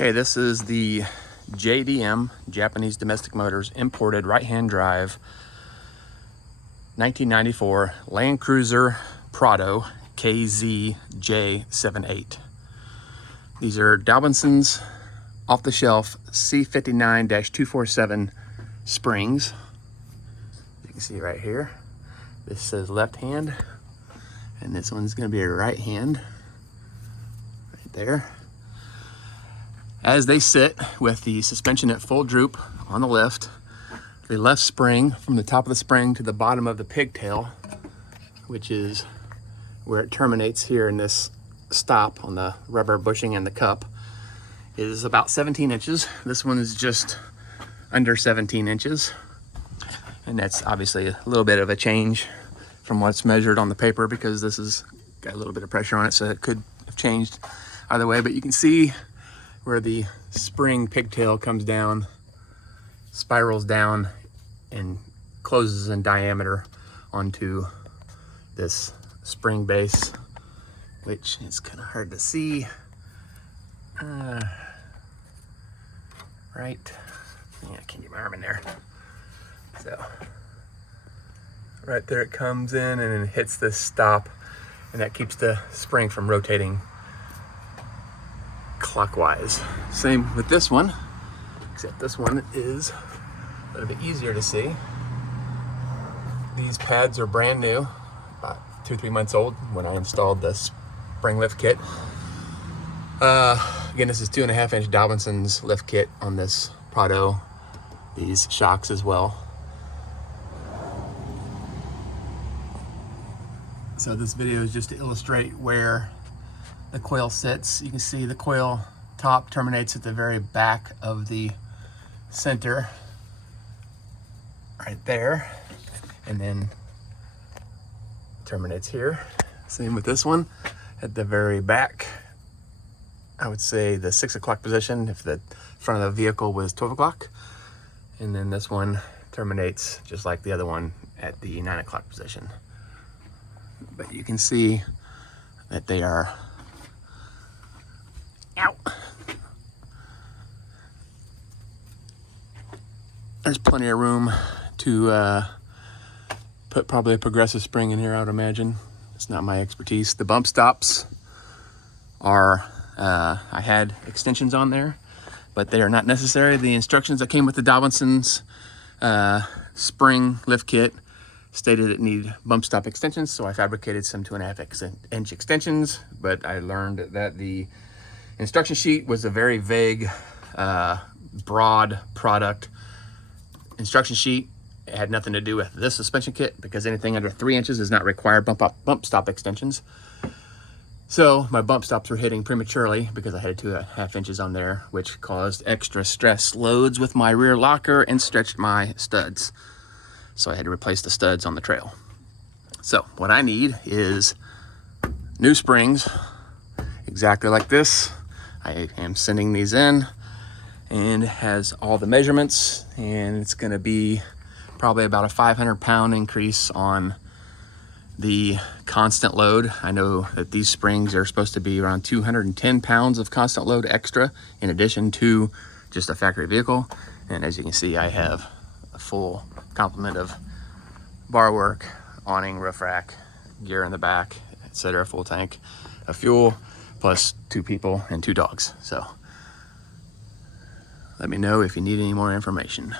Okay, this is the JDM, Japanese Domestic Motors, imported right-hand drive 1994 Land Cruiser Prado KZJ78. These are Dobinsons off-the-shelf C59-247 springs. You can see right here. This says left hand, and this one's going to be a right hand right there. As they sit with the suspension at full droop on the lift, the left spring from the top of the spring to the bottom of the pigtail, which is where it terminates here in this stop on the rubber bushing and the cup, is about 17 inches. This one is just under 17 inches. And that's obviously a little bit of a change from what's measured on the paper, because this has got a little bit of pressure on it, so it could have changed either way. But you can see where the spring pigtail comes down, spirals down, and closes in diameter onto this spring base, which is kind of hard to see. Right, yeah, I can't get my arm in there. So right there it comes in and it hits this stop, and that keeps the spring from rotating clockwise. Same with this one, except this one is a little bit easier to see. These pads are brand new, about 2-3 months old when I installed the spring lift kit. Again, this is 2.5-inch Dobinsons lift kit on this Prado. These shocks as well. So this video is just to illustrate where the coil sits. You can see the coil top terminates at the very back of the center right there, and then terminates here. Same with this one at the very back. I would say the 6 o'clock position if the front of the vehicle was 12 o'clock. And then this one terminates just like the other one at the 9 o'clock position. But you can see that they are out. There's plenty of room to put probably a progressive spring in here, I would imagine. It's not my expertise. The bump stops are, I had extensions on there, but they are not necessary. The instructions that came with the Dobinsons spring lift kit stated it needed bump stop extensions, so I fabricated some 2.5-inch extensions, but I learned that the instruction sheet was a very vague, broad product instruction sheet. It had nothing to do with this suspension kit, because anything under 3 inches does not require bump stop extensions. So my bump stops were hitting prematurely because I had 2.5 inches on there, which caused extra stress loads with my rear locker and stretched my studs. So I had to replace the studs on the trail. So what I need is new springs, exactly like this. I am sending these in, and it has all the measurements, and it's gonna be probably about a 500-pound increase on the constant load. I know that these springs are supposed to be around 210 pounds of constant load extra in addition to just a factory vehicle. And as you can see, I have a full complement of bar work, awning, roof rack, gear in the back, etc., full tank of fuel, plus 2 people and 2 dogs. So let me know if you need any more information.